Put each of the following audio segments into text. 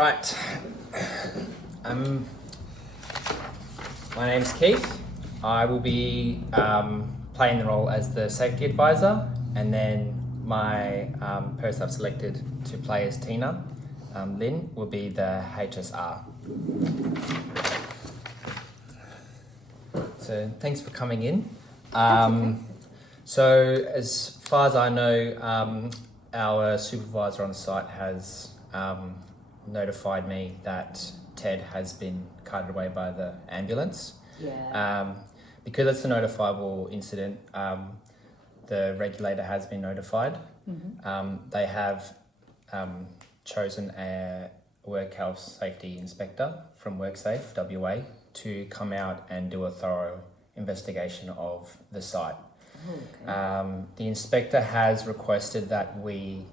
Right. My name's Keith. I will be playing the role as the safety advisor, and then my person I've selected to play as Tina, Lynn, will be the HSR. So thanks for coming in. So as far as I know, our supervisor on site has notified me that Ted has been carted away by the ambulance. Yeah. Because it's a notifiable incident, the regulator has been notified. Mm-hmm. They have chosen a work health safety inspector from WorkSafe WA to come out and do a thorough investigation of the site. Okay. The inspector has requested that we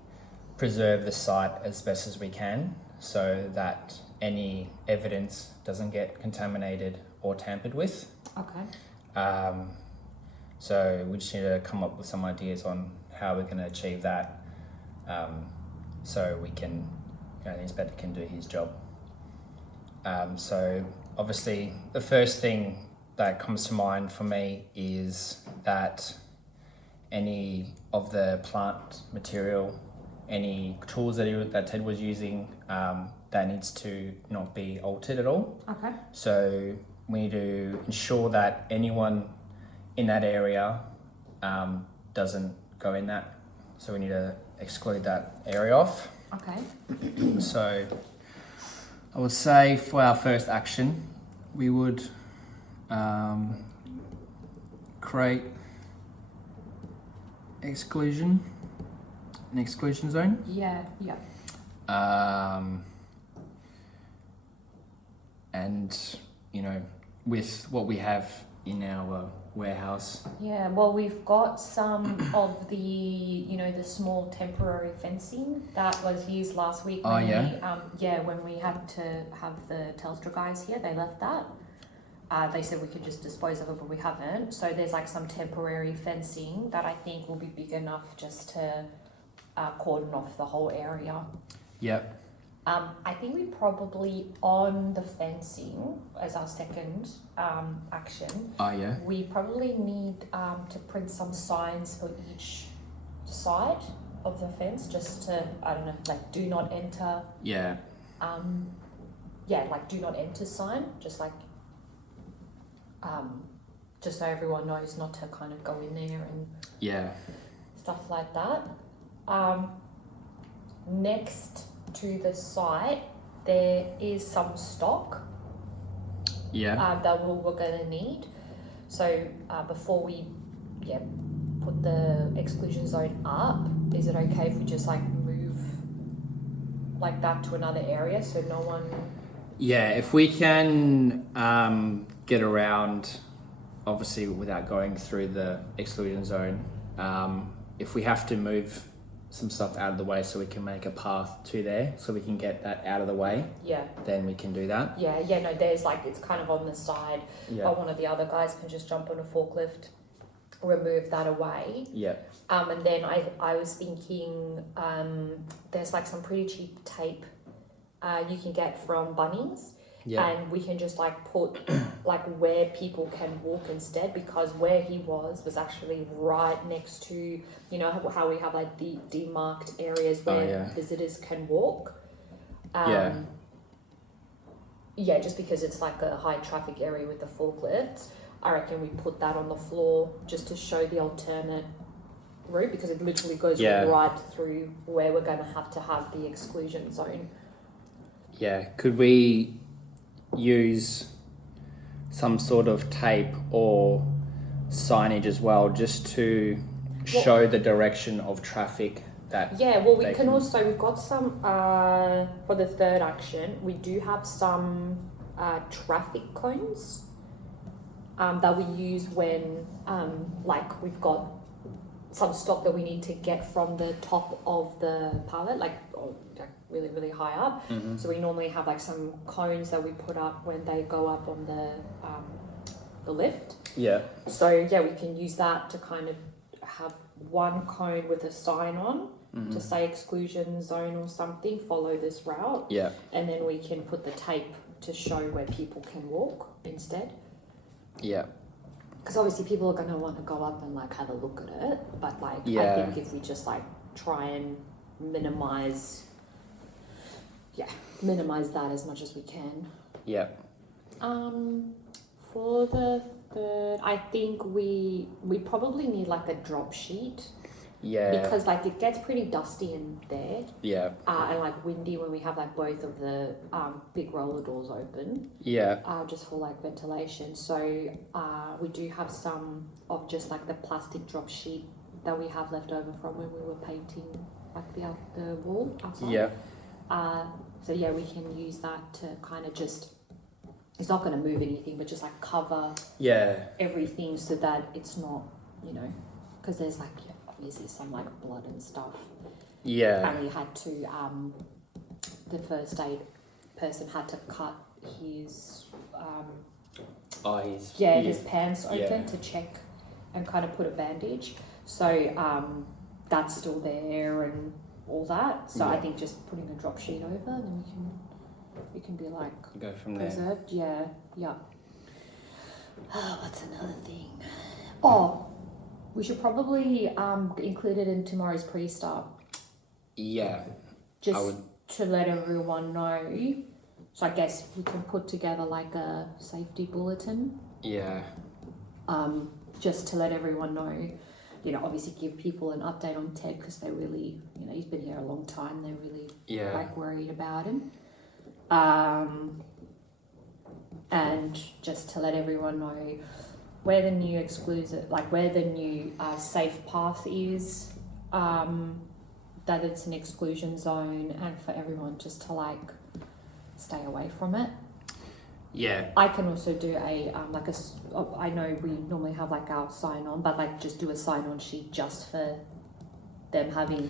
preserve the site as best as we can so that any evidence doesn't get contaminated or tampered with. Okay. So we just need to come up with some ideas on how we're going to achieve that, so we can, the inspector can do his job. So obviously the first thing that comes to mind for me is that any of the plant material, any tools that Ted was using, that needs to not be altered at all. Okay. So we need to ensure that anyone in that area doesn't go in that. So we need to exclude that area off. Okay. So I would say for our first action, we would create an exclusion zone. Yeah. Yeah. And with what we have in our warehouse. Yeah. Well, we've got some of the, the small temporary fencing that was used last week. When when we had to have the Telstra guys here, they left that. They said we could just dispose of it, but we haven't. So there's like some temporary fencing that I think will be big enough just to cordon off the whole area. Yep. I think we probably, on the fencing as our second action, we probably need to print some signs for each side of the fence, just to, I don't know, like do not enter. Yeah. Like do not enter sign, just like, just so everyone knows not to kind of go in there and stuff like that. Next to the site, there is some stock that we're going to need. So before we put the exclusion zone up, is it okay if we just like move like that to another area so no one... Yeah, if we can get around, obviously without going through the exclusion zone, if we have to move some stuff out of the way so we can make a path to there, so we can get that out of the way, then we can do that. No, there's like, it's kind of on the side, but one of the other guys can just jump on a forklift, remove that away. And then I was thinking, there's like some pretty cheap tape you can get from Bunnings. And we can just like put like where people can walk instead, because where he was actually right next to, how we have like the demarked areas where visitors can walk. Just because it's like a high traffic area with the forklifts, I reckon we put that on the floor just to show the alternate route, because it literally goes right through where we're going to have the exclusion zone. Could we use some sort of tape or signage as well, just to show the direction of traffic that... we can also, we've got some, for the third action, we do have some traffic cones that we use when, like we've got some stock that we need to get from the top of the pallet, like really, really high up. So we normally have like some cones that we put up when they go up on the lift. So we can use that to kind of have one cone with a sign on, to say exclusion zone or something, follow this route. Yeah. And then we can put the tape to show where people can walk instead. Yeah. Because obviously people are going to want to go up and like have a look at it, but like yeah. I think if we just like try and minimize that as much as we can. Yeah. For the third, I think we probably need like a drop sheet. Yeah. Because like it gets pretty dusty in there. Yeah. And like windy when we have like both of the big roller doors open. Yeah. Just for like ventilation. So we do have some of just like the plastic drop sheet that we have left over from when we were painting like the wall outside. Yeah. So yeah, we can use that to kind of just, it's not going to move anything, but just like cover everything so that it's not, you know, because there's like obviously some like blood and stuff. Yeah. And we had to, the first aid person had to cut his, his pants open to check and kind of put a bandage. So that's still there and all that. So I think just putting a drop sheet over, then we can be like go from preserved. There. Yeah. What's another thing? Oh, we should probably include it in tomorrow's pre-start. Yeah. Just to let everyone know. So I guess we can put together like a safety bulletin. Yeah. Just to let everyone know. You know, obviously give people an update on Ted because they're really, you know, he's been here a long time. They're really like worried about him. And just to let everyone know where the new where the new safe path is, that it's an exclusion zone, and for everyone just to like stay away from it. Yeah. I can also do I know we normally have like our sign on, but like just do a sign on sheet just for them having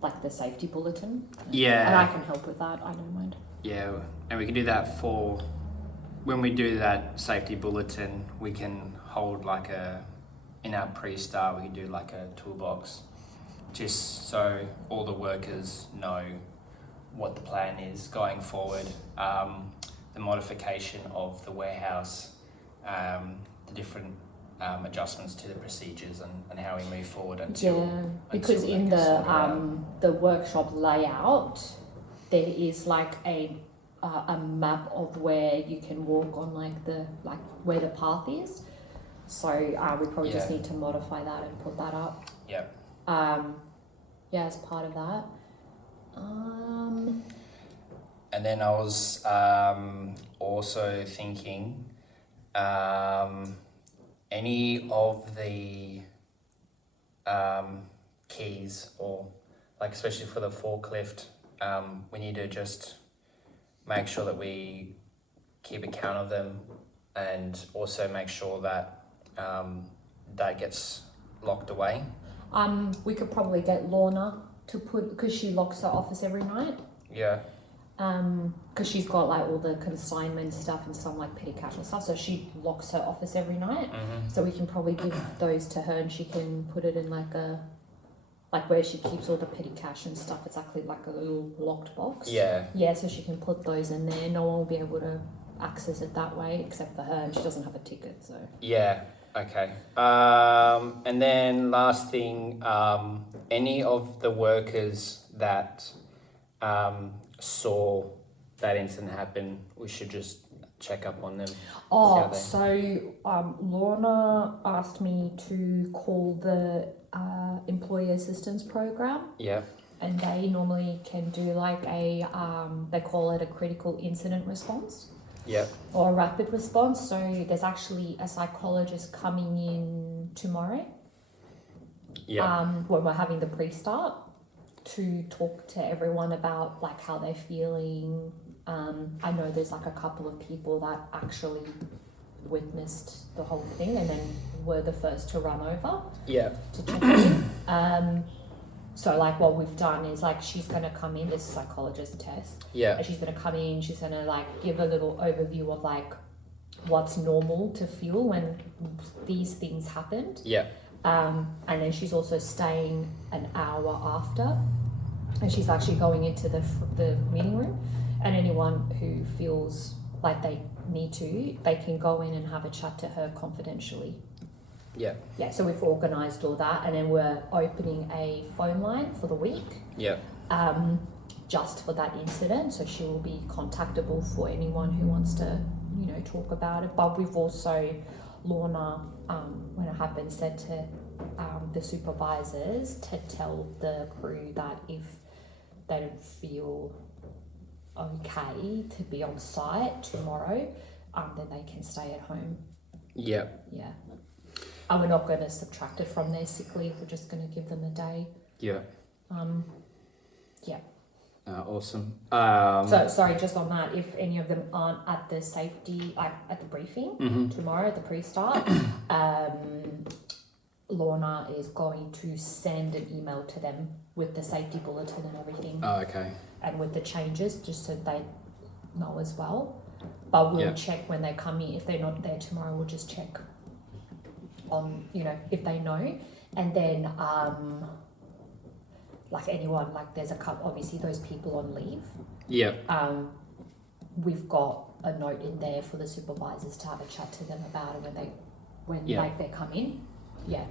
like the safety bulletin. Yeah. And I can help with that. I don't mind. Yeah. And we can do that for when we do that safety bulletin, we can hold like in our pre-start, we can do like a toolbox just so all the workers know what the plan is going forward. The modification of the warehouse, the different adjustments to the procedures and how we move forward because in the workshop layout there is like a map of where you can walk on like where the path is, so we probably just need to modify that and put that up as part of that. And then I was also thinking, any of the keys, or like especially for the forklift, we need to just make sure that we keep account of them, and also make sure that that gets locked away. We could probably get Lorna to put, because she locks her office every night. Yeah. Because she's got like all the consignment stuff and some like petty cash and stuff, so she locks her office every night. So we can probably give those to her, and she can put it in like where she keeps all the petty cash and stuff. It's actually like a little locked box. Yeah, so she can put those in there. No one will be able to access it that way except for her, and she doesn't have a ticket, so. Yeah, okay. And then last thing, any of the workers that saw that incident happen, we should just check up on them. Lorna asked me to call the employee assistance program. Yeah. And they normally can do like they call it a critical incident response. Yeah. Or a rapid response. So there's actually a psychologist coming in tomorrow. Yeah. When we're having the pre-start, to talk to everyone about like how they're feeling. I know there's like a couple of people that actually witnessed the whole thing and then were the first to run over. Yeah. To check in. So like what we've done is like she's gonna come in, this psychologist test. Yeah. And she's gonna come in, she's gonna like give a little overview of like what's normal to feel when these things happened. Yeah. And then she's also staying an hour after, and she's actually going into the meeting room, and anyone who feels like they need to, they can go in and have a chat to her confidentially. Yeah. Yeah, so we've organised all that, and then we're opening a phone line for the week. Yeah. Just for that incident, so she will be contactable for anyone who wants to, talk about it. But we've also, Lorna, when it happened, said to the supervisors to tell the crew that if they don't feel okay to be on site tomorrow, then they can stay at home. Yeah. Yeah. And we're not going to subtract it from their sick leave. We're just going to give them a day. Yeah. Yeah. Awesome. So sorry, just on that, if any of them aren't at the safety, at the briefing tomorrow, at the pre-start, Lorna is going to send an email to them with the safety bulletin and everything. Oh, okay. And with the changes, just so they know as well. But we'll check when they come in. If they're not there tomorrow, we'll just check on, if they know. And then, like anyone, like there's a couple, obviously those people on leave. Yeah. We've got a note in there for the supervisors to have a chat to them about it when they come in. Yeah.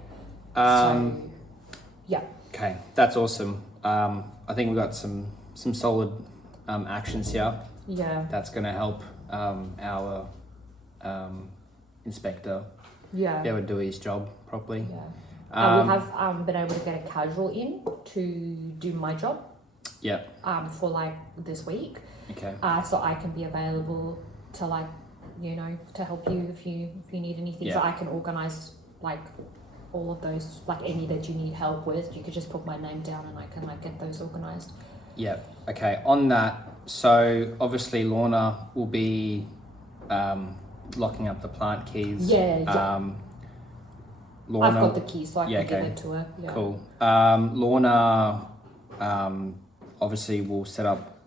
Yeah. Okay, that's awesome. I think we've got some solid actions here. Yeah. That's going to help our inspector be able to do his job properly. Yeah. We have been able to get a casual in to do my job. Yeah. For like this week. Okay. So I can be available to to help you if you need anything. Yeah. So I can organise like all of those, like any that you need help with. You could just put my name down and I can get those organised. Yeah. Okay. On that, so obviously Lorna will be locking up the plant keys. Yeah. Lorna, I've got the keys, so I can give it to her. Yeah. Cool. Lorna, obviously will set up.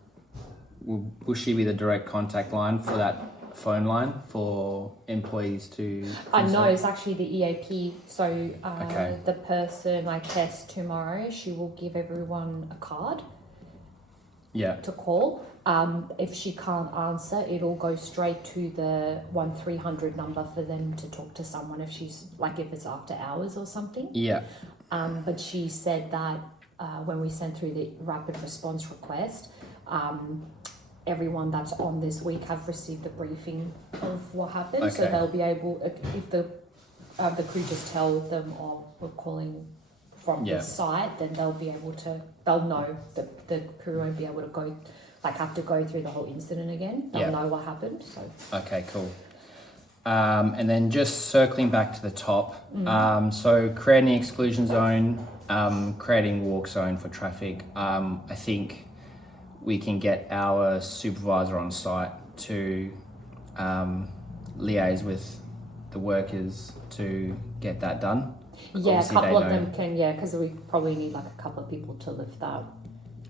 Will she be the direct contact line for that phone line for employees to? No, it's actually the EAP. So the person I test tomorrow, she will give everyone a card. Yeah. To call. If she can't answer, it'll go straight to the 1300 number for them to talk to someone if she's if it's after hours or something. Yeah. But she said that when we sent through the rapid response request, everyone that's on this week have received a briefing of what happened. Okay. So they'll be able, if the crew just tell them, we're calling from this site, then they'll know that the crew won't be able to have to go through the whole incident again. They'll know what happened. So. Okay, cool. And then just circling back to the top, so creating exclusion zone, creating walk zone for traffic. I think we can get our supervisor on site to liaise with the workers to get that done. Yeah, obviously a couple of them can, because we probably need a couple of people to lift that.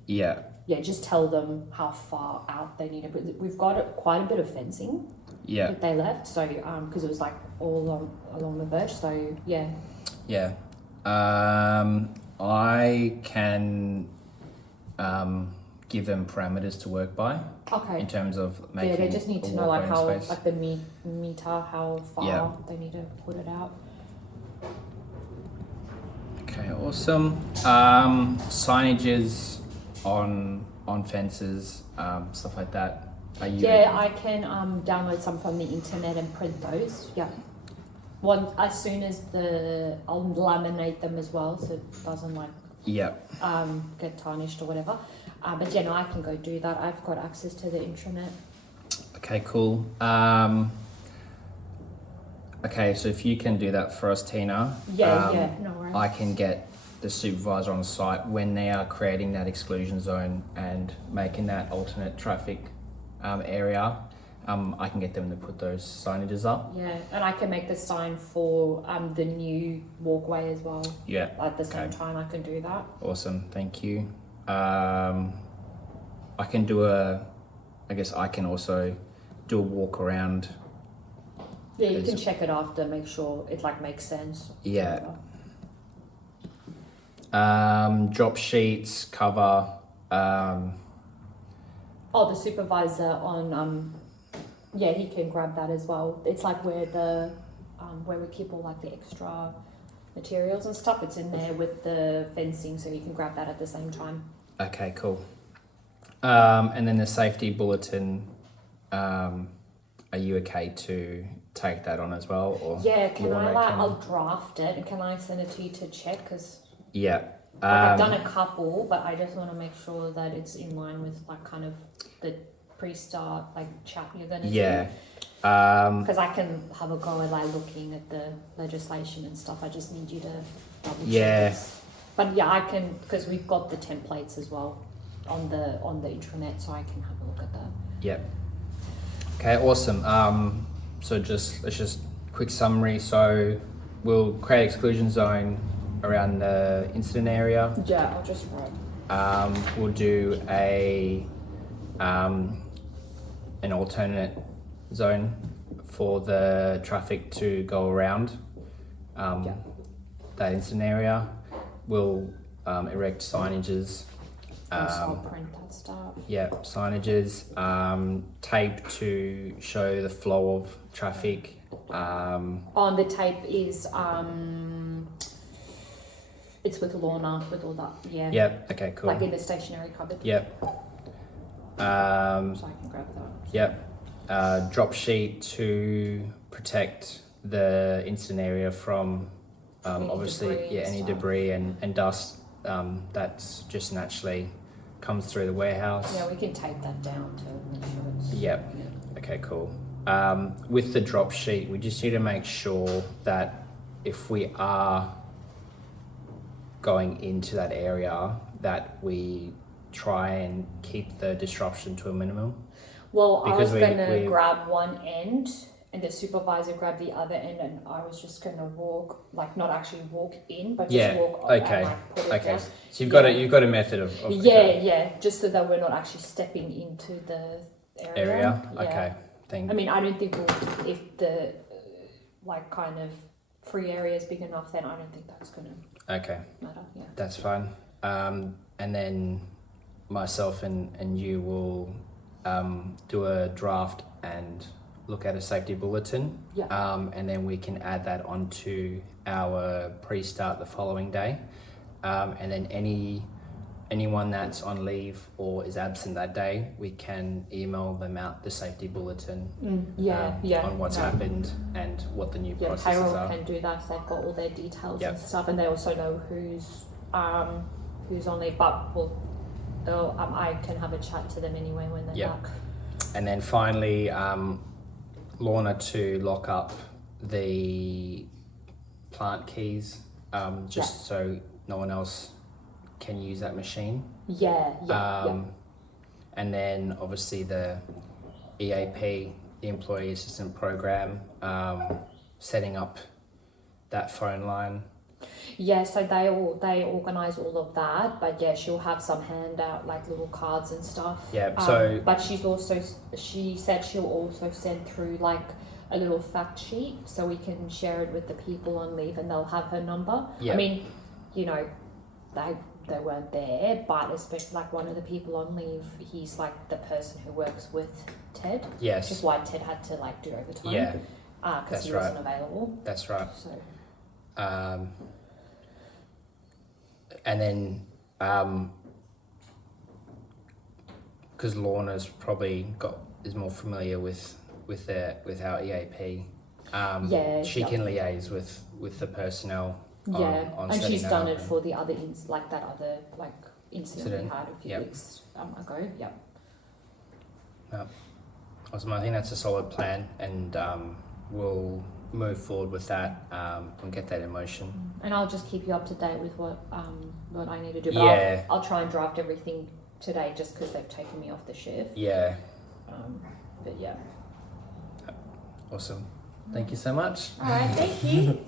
Yeah. Yeah, just tell them how far out they need it. But we've got quite a bit of fencing. Yeah. That they left, so because it was all along the verge. So yeah. Yeah. I can give them parameters to work by. Okay. In terms of making. Yeah, they just need to know how the meter, how far they need to put it out. Okay, awesome. Signages on fences, stuff like that. I can download some from the internet and print those. Yeah. As soon as I'll laminate them as well, so it doesn't get tarnished or whatever. But I can go do that. I've got access to the intranet. Okay, cool. Okay, so if you can do that for us, Tina. No worries. I can get the supervisor on site when they are creating that exclusion zone and making that alternate traffic area. I can get them to put those signages up. Yeah, and I can make the sign for the new walkway as well. Yeah. At the same time, I can do that. Awesome, thank you. I can do I can also do a walk around. Yeah, you can check it after, make sure it makes sense. Yeah. Drop sheets, cover. The supervisor on yeah, he can grab that as well. It's like where the where we keep all like the extra materials and stuff. It's in there with the fencing, so you can grab that at the same time. Okay, cool. And then the safety bulletin. Are you okay to take that on as well, or yeah? Can I I'll draft it and can I send it to you to check? Cause yeah, I've done a couple, but I just want to make sure that it's in line with like kind of the pre-start like chat you're gonna do. Because I can have a go at like looking at the legislation and stuff. I just need you to double check. Yeah. But yeah, I can, because we've got the templates as well on the intranet, so I can have a look at that. Yep. Okay, awesome. So let's just quick summary. So we'll create exclusion zone around the incident area. Yeah, I'll just write. We'll do an alternate zone for the traffic to go around that incident area. We'll erect signages. I'll print that stuff. Yeah, signages, tape to show the flow of traffic. On the tape is it's with Lorna with all that. Yeah. Yep. Okay. Cool. Like in the stationery cupboard. Yep. So I can grab that. Yep. Drop sheet to protect the incident area from obviously any debris and dust that's just naturally comes through the warehouse. Yeah, we can tape that down to make sure it's. Yep. Yeah. Okay, cool. With the drop sheet, we just need to make sure that if we are going into that area, that we try and keep the disruption to a minimum. Well, because I was going to grab one end and the supervisor grabbed the other end, and I was just going to walk, like not actually walk in, but just walk up and like put it down. So you've got a method of just so that we're not actually stepping into the area. Yeah. Okay. I mean, I don't think if the like kind of free area is big enough, then I don't think that's going to matter. Yeah. That's fine. And then myself and you will do a draft and look at a safety bulletin. Yeah. And then we can add that onto our pre-start the following day. And then anyone that's on leave or is absent that day, we can email them out the safety bulletin on what's happened and what the new processes payroll are. Can do that, so they've got all their details and stuff, and they also know who's on leave, but I can have a chat to them anyway when they're back. And then finally, Lorna to lock up the plant keys, so no one else can use that machine. And then obviously the EAP, the Employee Assistance Program, setting up that phone line. Yeah, so they organise all of that, but yeah, she'll have some handout like little cards and stuff. Yeah. But she said she'll also send through like a little fact sheet so we can share it with the people on leave, and they'll have her number. I mean, you know, they weren't there, but especially like one of the people on leave, he's like the person who works with Ted. Yes. Which is why Ted had to like do overtime. Yeah. Because he wasn't available. That's right. So. And then, because Lorna's probably is more familiar with our EAP, she can liaise with the personnel. On and she's done it for the other incident we had a few weeks ago. Awesome. I think that's a solid plan, and we'll move forward with that and get that in motion. And I'll just keep you up to date with what I need to do. But I'll try and draft everything today, just because they've taken me off the shift. Yeah. But yeah. Awesome. Thank you so much. All right. Thank you.